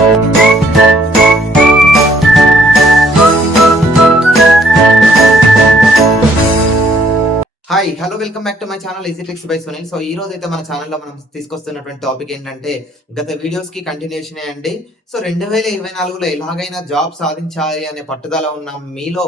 Thank you. Welcome back to my channel easy tricks by Sunil so ఈ రోజు అయితే మన ఛానల్లో మనం తీసుకొస్తున్నటువంటి టాపిక్ ఏంటంటే గత వీడియోస్కి కంటిన్యూషన్ అండి. సో రెండు వేల ఇరవై నాలుగులో ఎలాగైనా జాబ్ సాధించాలి అనే పట్టుదల ఉన్న మీలో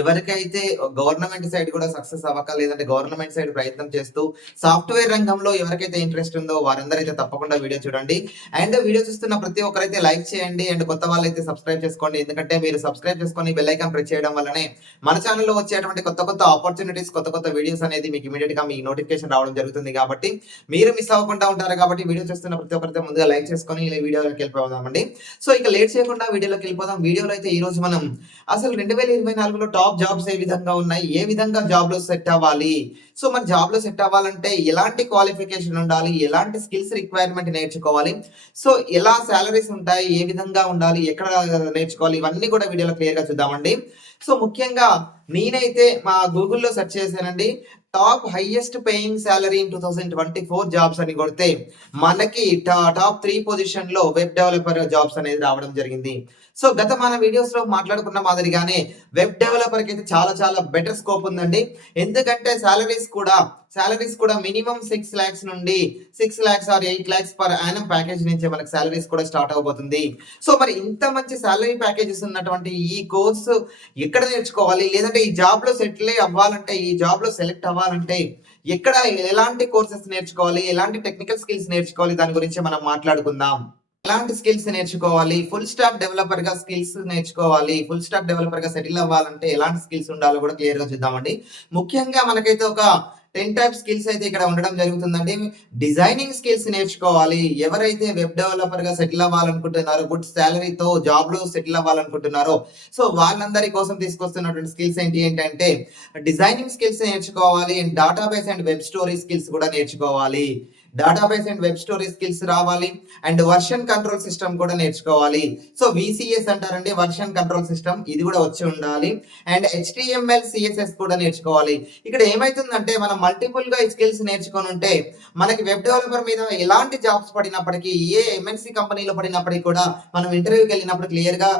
ఎవరికైతే గవర్నమెంట్ సైడ్ కూడా సక్సెస్ అవ్వక లేదంటే గవర్నమెంట్ సైడ్ ప్రయత్నం చేస్తూ సాఫ్ట్వేర్ రంగంలో ఎవరికైతే ఇంట్రెస్ట్ ఉందో వారందరైతే తప్పకుండా వీడియో చూడండి. అండ్ వీడియో చూస్తున్న ప్రతి ఒక్కరైతే లైక్ చేయండి. అండ్ కొత్త వాళ్ళైతే సబ్స్క్రైబ్ చేసుకోండి. ఎందుకంటే మీరు సబ్స్క్రైబ్ చేసుకొని బెల్ ఐకాన్ ప్రెస్ చేయడం వల్లనే మన ఛానల్లో వచ్చేటువంటి కొత్త కొత్త ఆపర్చునిటీస్ కొత్త కొత్త వీడియోస్ అనేది మీకు ఇమీడియట్గా మీ నోటిఫికేషన్ రావడం జరుగుతుంది కాబట్టి మీరు మిస్ అవ్వకుండా ఉంటారు కాబట్టి వీడియో చూస్తున్న ప్రతి ఒక్కరితో ముందుగా లైక్ చేసుకొని వీడియోలోకి వెళ్ళిపోదామండి. సో ఇక లేట్ చేయకుండా వీడియోలోకి వెళ్ళిపోదాం. వీడియోలో అయితే ఈ రోజు మనం అసలు రెండు వేల ఇరవై నాలుగులో టాప్ జాబ్స్ ఏ విధంగా ఉన్నాయి? ఏ విధంగా జాబ్లో సెట్ అవ్వాలి? సో మన జాబ్లో సెట్ అవ్వాలంటే ఎలాంటి క్వాలిఫికేషన్ ఉండాలి? ఎలాంటి స్కిల్స్ రిక్వైర్మెంట్ నేర్చుకోవాలి? సో ఎలా సాలరీస్ ఉంటాయి? ఏ విధంగా ఉండాలి? ఎక్కడ నేర్చుకోవాలి? ఇవన్నీ కూడా వీడియోలో క్లియర్గా చూద్దామండి. సో ముఖ్యంగా నేనైతే మా గూగుల్లో సెర్చ్ చేశానండి. Top highest paying salary in two thousand twenty four jobs అని కొడితే మనకి టాప్ త్రీ పొజిషన్లో వెబ్ డెవలపర్ జాబ్స్ అనేది రావడం జరిగింది. సో గత మన వీడియోస్లో మాట్లాడుకున్న మాదిరిగానే వెబ్ డెవలపర్కి అయితే చాలా చాలా బెటర్ స్కోప్ ఉందండి. ఎందుకంటే సాలరీస్ కూడా సాలరీస్ కూడా మినిమం సిక్స్ లాక్స్ నుండి six lakhs or eight lakhs per annum package నుంచి మనకి సాలరీస్ కూడా స్టార్ట్ అవబోతుంది. సో మరి ఇంత మంచి సాలరీ ప్యాకేజెస్ ఉన్నటువంటి ఈ కోర్సు ఎక్కడ నేర్చుకోవాలి? లేదంటే ఈ జాబ్లో సెటిల్ అవ్వాలంటే ఈ జాబ్లో సెలెక్ట్ అవ్వాలంటే ఎక్కడ ఎలాంటి కోర్సెస్ నేర్చుకోవాలి? ఎలాంటి టెక్నికల్ స్కిల్స్ నేర్చుకోవాలి? దాని గురించి మనం మాట్లాడుకుందాం. ఎలాంటి స్కిల్స్ నేర్చుకోవాలి? ఫుల్ స్టాక్ డెవలపర్గా స్కిల్స్ నేర్చుకోవాలి. ఫుల్ స్టాక్ డెవలపర్గా సెటిల్ అవ్వాలంటే ఎలాంటి స్కిల్స్ ఉండాలో కూడా క్లియర్గా చూద్దామండి. ముఖ్యంగా మనకైతే ఒక టెన్ టైప్ స్కిల్స్ అయితే ఇక్కడ ఉండడం జరుగుతుందండి. డిజైనింగ్ స్కిల్స్ నేర్చుకోవాలి. ఎవరైతే వెబ్ డెవలపర్గా సెటిల్ అవ్వాలనుకుంటున్నారో గుడ్ సాలరీతో జాబ్లో సెటిల్ అవ్వాలనుకుంటున్నారో సో వాళ్ళందరి కోసం తీసుకొస్తున్నటువంటి స్కిల్స్ ఏంటి ఏంటంటే డిజైనింగ్ స్కిల్స్ నేర్చుకోవాలి. And database and web story skills కూడా నేర్చుకోవాలి. Database and web story skills రావాలి. అండ్ వర్షన్ కంట్రోల్ సిస్టమ్ కూడా నేర్చుకోవాలి. సో విసిఎస్ అంటారండి వర్షన్ కంట్రోల్ సిస్టమ్ ఇది కూడా వచ్చి ఉండాలి. అండ్ హెచ్టిఎంఎల్ సిఎస్ఎస్ కూడా నేర్చుకోవాలి. ఇక్కడ ఏమైతుందంటే మనం మల్టిపుల్గా స్కిల్స్ నేర్చుకొని ఉంటే మనకి వెబ్ డెవలపర్ మీద ఎలాంటి జాబ్స్ పడినప్పటికీ ఏ ఎంఎన్సీ కంపెనీలో పడినప్పటికీ కూడా మనం ఇంటర్వ్యూకి వెళ్ళినప్పుడు క్లియర్గా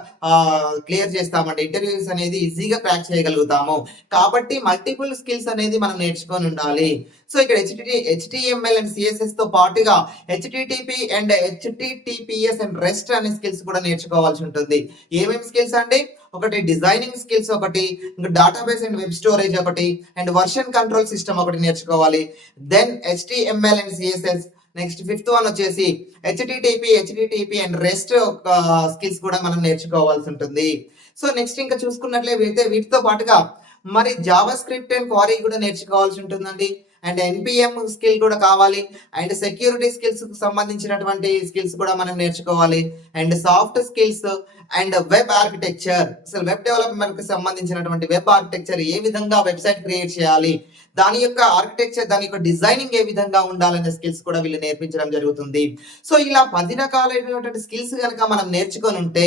క్లియర్ చేస్తామండి. ఇంటర్వ్యూస్ అనేది ఈజీగా క్రాక్ చేయగలుగుతాము. కాబట్టి మల్టిపుల్ స్కిల్స్ అనేది మనం నేర్చుకొని ఉండాలి. సో ఇక్కడ హెచ్టి హెచ్టిఎంఎల్ అండ్ సిఎస్ఎస్తో పాటుగా HTTP and HTTPS and REST అనే స్కిల్స్ కూడా నేర్చుకోవాల్సి ఉంటుంది. ఏమేమి స్కిల్స్ అండి? ఒకటి డిజైనింగ్ స్కిల్స్ ఒకటి ఇంకా డేటాబేస్ అండ్ వెబ్ స్టోరేజ్ ఒకటి అండ్ వర్షన్ కంట్రోల్ సిస్టమ్ ఒకటి నేర్చుకోవాలి. Then HTML and CSS next fifth one వచ్చేసి HTTP HTTP and REST skills కూడా మనం నేర్చుకోవాల్సి ఉంటుంది. సో నెక్స్ట్ ఇంకా చూసుకున్నట్లయితే వీటితో పాటుగా మరి జావా స్క్రిప్ట్ అండ్ క్వారీ కూడా నేర్చుకోవాల్సి ఉంటుందండి. అండ్ ఎన్పిఎం స్కిల్ కూడా కావాలి. అండ్ సెక్యూరిటీ స్కిల్స్కు సంబంధించినటువంటి స్కిల్స్ కూడా మనం నేర్చుకోవాలి. And soft skills and web architecture. అసలు వెబ్ డెవలప్మెంట్కి సంబంధించినటువంటి వెబ్ ఆర్కిటెక్చర్ ఏ విధంగా వెబ్సైట్ క్రియేట్ చేయాలి? దాని యొక్క ఆర్కిటెక్చర్ దాని యొక్క డిజైనింగ్ ఏ విధంగా ఉండాలనే స్కిల్స్ కూడా వీళ్ళు నేర్పించడం జరుగుతుంది. సో ఇలా పది రకాలైనటువంటి స్కిల్స్ కనుక మనం నేర్చుకొని ఉంటే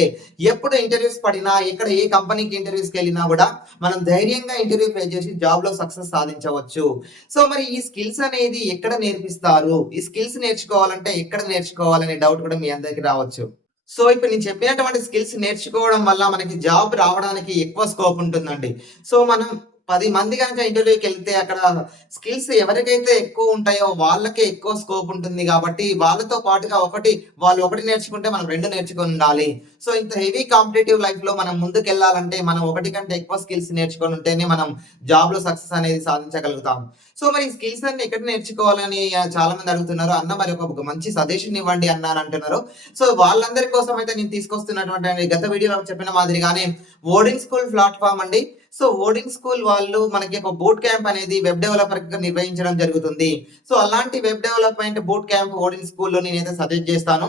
ఎప్పుడు ఇంటర్వ్యూస్ పడినా ఎక్కడ ఏ కంపెనీకి ఇంటర్వ్యూస్కి వెళ్ళినా కూడా మనం ధైర్యంగా ఇంటర్వ్యూ ఫేస్ చేసి జాబ్లో సక్సెస్ సాధించవచ్చు. సో మరి ఈ స్కిల్స్ అనేది ఎక్కడ నేర్పిస్తారు? ఈ స్కిల్స్ నేర్చుకోవాలంటే ఎక్కడ నేర్చుకోవాలనే డౌట్ కూడా మీ అందరికి రావచ్చు. సో ఇప్పుడు నేను చెప్పినటువంటి స్కిల్స్ నేర్చుకోవడం వల్ల మనకి జాబ్ రావడానికి ఎక్కువ స్కోప్ ఉంటుందండి. సో మనం పది మంది కనుక ఇంటర్వ్యూకి వెళ్తే అక్కడ స్కిల్స్ ఎవరికైతే ఎక్కువ ఉంటాయో వాళ్ళకే ఎక్కువ స్కోప్ ఉంటుంది కాబట్టి వాళ్ళతో పాటుగా ఒకటి వాళ్ళు ఒకటి నేర్చుకుంటే మనం రెండు నేర్చుకొని ఉండాలి సో ఇంత హెవీ కాంపిటేటివ్ లైఫ్లో మనం ముందుకు వెళ్ళాలంటే మనం ఒకటి కంటే ఎక్కువ స్కిల్స్ నేర్చుకొని ఉంటేనే మనం జాబ్లో సక్సెస్ అనేది సాధించగలుగుతాం. సో మరి స్కిల్స్ అన్ని ఎక్కడ నేర్చుకోవాలని చాలా మంది అడుగుతున్నారు. అన్న మరి ఒక మంచి సజెషన్ ఇవ్వండి అన్న అంటున్నారు సో వాళ్ళందరి కోసం అయితే నేను తీసుకొస్తున్నటువంటి గత వీడియోలో చెప్పిన మాదిరిగానే ఓడింగ్ స్కూల్ ప్లాట్ఫామ్ అండి. సో ఓడింగ్ స్కూల్ వాళ్ళు మనకి ఒక బూట్ క్యాంప్ అనేది వెబ్ డెవలపర్గా నిర్వహించడం జరుగుతుంది. సో అలాంటి web development boot camp coding స్కూల్లో నేనైతే సజెస్ట్ చేస్తాను.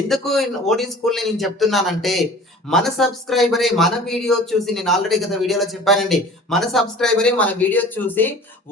ఎందుకు ఓడింగ్ స్కూల్ని నేను చెప్తున్నానంటే మన సబ్స్క్రైబరే మన వీడియో చూసి నేను ఆల్రెడీ గత వీడియోలో చెప్పానండి. మన సబ్స్క్రైబరే మన వీడియో చూసి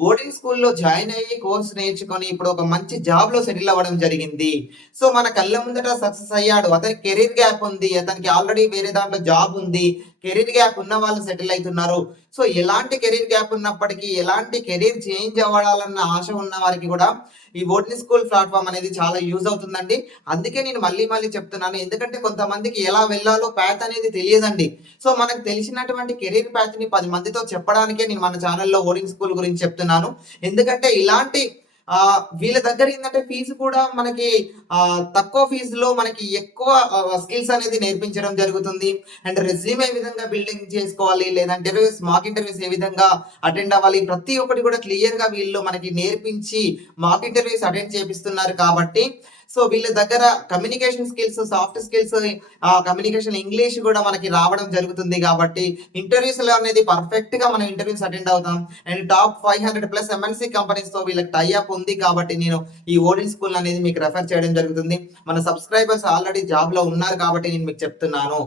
ఓడింగ్ స్కూల్లో జాయిన్ అయ్యి కోర్స్ నేర్చుకొని ఇప్పుడు ఒక మంచి జాబ్లో సెటిల్ అవ్వడం జరిగింది. సో మన కళ్ళ ముందట సక్సెస్ అయ్యాడు. అతనికి కెరీర్ గ్యాప్ ఉంది. అతనికి ఆల్రెడీ వేరే దాంట్లో జాబ్ ఉంది. కెరీర్ గ్యాప్ ఉన్న వాళ్ళు సెటిల్ అవుతున్నారు. సో ఎలాంటి కెరీర్ గ్యాప్ ఉన్నప్పటికీ ఎలాంటి కెరీర్ చేంజ్ అవ్వాలన్న ఆశ ఉన్న వారికి కూడా ఈ ఓట్ని స్కూల్ ప్లాట్ఫామ్ అనేది చాలా యూజ్ అవుతుందండి. అందుకే నేను మళ్ళీ మళ్ళీ చెప్తున్నాను. ఎందుకంటే కొంతమందికి ఎలా వెళ్ళాలో ప్యాత్ అనేది తెలియదండి. సో మనకు తెలిసినటువంటి కెరీర్ ప్యాత్ని పది మందితో చెప్పడానికే నేను మన ఛానల్లో ఓడింగ్ స్కూల్ గురించి చెప్తున్నాను. ఎందుకంటే ఇలాంటి ఆ వీళ్ళ దగ్గర ఏంటంటే ఫీజు కూడా మనకి ఆ తక్కువ ఫీజులో మనకి ఎక్కువ స్కిల్స్ అనేది నేర్పించడం జరుగుతుంది. అండ్ రెజ్యూమ్ ఏ విధంగా బిల్డింగ్ చేసుకోవాలి లేదంటే ఇంటర్వ్యూస్ మాక్ ఇంటర్వ్యూస్ ఏ విధంగా అటెండ్ అవ్వాలి ప్రతి ఒక్కటి కూడా క్లియర్గా వీళ్ళు మనకి నేర్పించి మాక్ ఇంటర్వ్యూస్ అటెండ్ చేపిస్తున్నారు కాబట్టి సో వీళ్ళ దగ్గర communication skills soft skills communication English కూడా మనకి రావడం జరుగుతుంది కాబట్టి ఇంటర్వ్యూస్లో అనేది పర్ఫెక్ట్గా మనం ఇంటర్వ్యూస్ అటెండ్ అవుతాం. And top five hundred plus MNC కంపెనీస్తో వీళ్ళకి టైఅప్ ఉంది కాబట్టి నేను ఈ ఓడిన్ స్కూల్ అనేది మీకు రెఫర్ చేయడం జరుగుతుంది. మన సబ్స్క్రైబర్స్ ఆల్రెడీ జాబ్లో ఉన్నారు కాబట్టి నేను మీకు చెప్తున్నాను.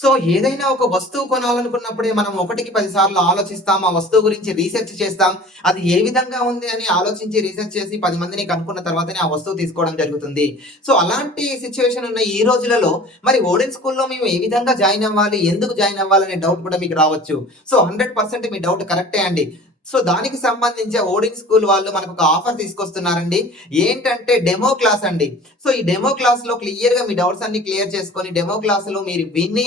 సో ఏదైనా ఒక వస్తువు కొనాలనుకున్నప్పుడే మనం ఒకటికి పదిసార్లు ఆలోచిస్తాం ఆ వస్తువు గురించి రీసెర్చ్ చేస్తాం. అది ఏ విధంగా ఉంది అని ఆలోచించి రీసెర్చ్ చేసి పది మందిని కనుక్కున్న తర్వాతనే ఆ వస్తువు తీసుకోవడం జరుగుతుంది. సో అలాంటి సిచ్యువేషన్ ఉన్న ఈ రోజులలో మరి ఓడెన్ స్కూల్లో మేము ఏ విధంగా జాయిన్ అవ్వాలి ఎందుకు జాయిన్ అవ్వాలనే డౌట్ కూడా మీకు రావచ్చు. సో హండ్రెడ్ పర్సెంట్ మీ డౌట్ కరెక్టే అండి. సో దానికి సంబంధించి ఓడింగ్ స్కూల్ వాళ్ళు మనకు ఒక ఆఫర్ తీసుకొస్తున్నారండి. ఏంటంటే డెమో క్లాస్ అండి. సో ఈ డెమో క్లాస్లో మీ డౌట్స్ అన్ని క్లియర్ చేసుకొని డెమో క్లాస్లో మీరు విని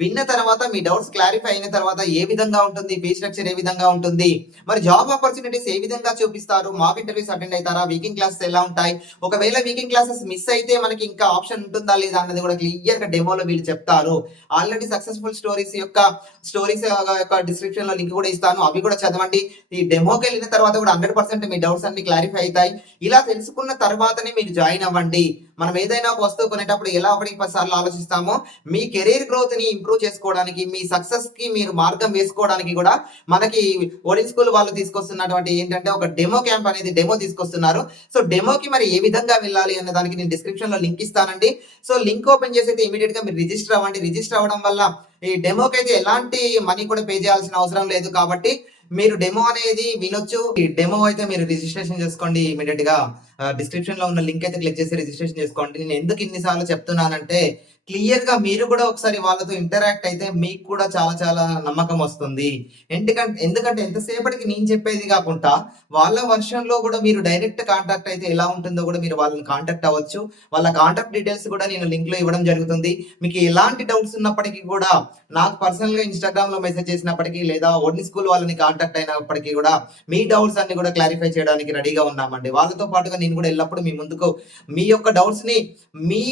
విన్న తర్వాత మీ డౌట్స్ క్లారిఫై అయిన తర్వాత ఏ విధంగా ఉంటుంది? పే స్ట్రక్చర్ ఏ విధంగా ఉంటుంది? మరి జాబ్ ఆపర్చునిటీస్ ఏ విధంగా చూపిస్తారు? మాక్ ఇంటర్వ్యూస్ అటెండ్ అవుతారా? వీకింగ్ క్లాసెస్ ఎలా ఉంటాయి? ఒకవేళ వీకింగ్ క్లాసెస్ మిస్ అయితే మనకి ఇంకా ఆప్షన్ ఉంటుందా లేదా అన్నది కూడా క్లియర్గా డెమోలో వీళ్ళు చెప్తారు. ఆల్రెడీ సక్సెస్ఫుల్ స్టోరీస్ యొక్క స్టోరీస్ యొక్క డిస్క్రిప్షన్లో లింక్ కూడా ఇస్తాను. అవి కూడా చదవండి. ఈ డెమోకి వెళ్ళిన తర్వాత కూడా హండ్రెడ్ పర్సెంట్ మీ డౌట్స్ అన్ని క్లారిఫై అవుతాయి. ఇలా తెలుసుకున్న తర్వాతనే మీరు జాయిన్ అవ్వండి. మనం ఏదైనా ఒక వస్తువు కొనేటప్పుడు ఎలా ఒకటి పది సార్లు ఆలోచిస్తామో మీ కెరీర్ గ్రోత్ని ఇంప్రూవ్ చేసుకోవడానికి మీ సక్సెస్కి మీరు మార్గం వేసుకోవడానికి కూడా మనకి ఓడిన్ స్కూల్ వాళ్ళు తీసుకొస్తున్నటువంటి ఏంటంటే ఒక డెమో క్యాంప్ అనేది డెమో తీసుకొస్తున్నారు. సో డెమోకి మరి ఏ విధంగా వెళ్ళాలి అనే దానికి నేను డిస్క్రిప్షన్లో లింక్ ఇస్తానండి. సో లింక్ ఓపెన్ చేసి అయితే ఇమీడియట్గా మీరు రిజిస్టర్ అవ్వండి. రిజిస్టర్ అవ్వడం వల్ల ఈ డెమోకి అయితే ఎలాంటి మనీ కూడా పే చేయాల్సిన అవసరం లేదు కాబట్టి మీరు డెమో అనేది వినొచ్చు. ఈ డెమో అయితే మీరు రిజిస్ట్రేషన్ చేసుకోండి ఇమీడియట్గా డిస్క్రిప్షన్లో ఉన్న లింక్ అయితే క్లిక్ చేసి రిజిస్ట్రేషన్ చేసుకోండి. నేను ఎందుకు ఇన్నిసార్లు చెప్తున్నానంటే క్లియర్గా మీరు కూడా ఒకసారి వాళ్ళతో ఇంటరాక్ట్ అయితే మీకు కూడా చాలా చాలా నమ్మకం వస్తుంది. ఎందుకంటే ఎందుకంటే ఎంతసేపటికి నేను చెప్పేది కాకుండా వాళ్ళ వర్షన్లో కూడా మీరు డైరెక్ట్ కాంటాక్ట్ అయితే ఎలా ఉంటుందో కూడా మీరు వాళ్ళని కాంటాక్ట్ అవ్వచ్చు. వాళ్ళ కాంటాక్ట్ డీటెయిల్స్ కూడా నేను లింక్లో ఇవ్వడం జరుగుతుంది. మీకు ఎలాంటి డౌట్స్ ఉన్నప్పటికీ కూడా నాకు పర్సనల్గా ఇన్స్టాగ్రామ్లో మెసేజ్ చేసినప్పటికీ లేదా ఓన్లీ స్కూల్ వాళ్ళని కాంటాక్ట్ అయినప్పటికీ కూడా మీ డౌట్స్ అన్ని కూడా క్లారిఫై చేయడానికి రెడీగా ఉన్నామండి. వాళ్ళతో పాటుగా నేను కూడా ఎల్లప్పుడూ మీ ముందుకు మీ యొక్క డౌట్స్ని మీ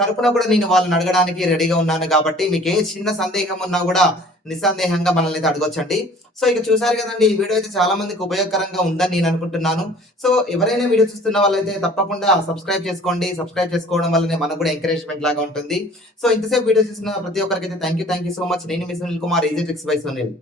తరపున కూడా నేను వాళ్ళని అడగడానికి రెడీగా ఉన్నాను కాబట్టి మీకు ఏ చిన్న సందేహం ఉన్నా కూడా నిస్సందేహంగా మనల్ని అయితే అడగొచ్చండి. సో ఇక చూసారు కదండి ఈ వీడియో అయితే చాలా మందికి ఉపయోగకరంగా ఉందని నేను అనుకుంటున్నాను. సో ఎవరైనా వీడియో చూస్తున్న వాళ్ళైతే తప్పకుండా సబ్స్క్రైబ్ చేసుకోండి. సబ్స్క్రైబ్ చేసుకోవడం వల్లనే మనకు కూడా ఎంకరేజ్మెంట్ లాగా ఉంటుంది. సో ఇంతసేపు వీడియో చూసిన ప్రతి ఒక్కరికి thank you thank you so much నేను మీ Sunil Kumar easy tricks by Sunil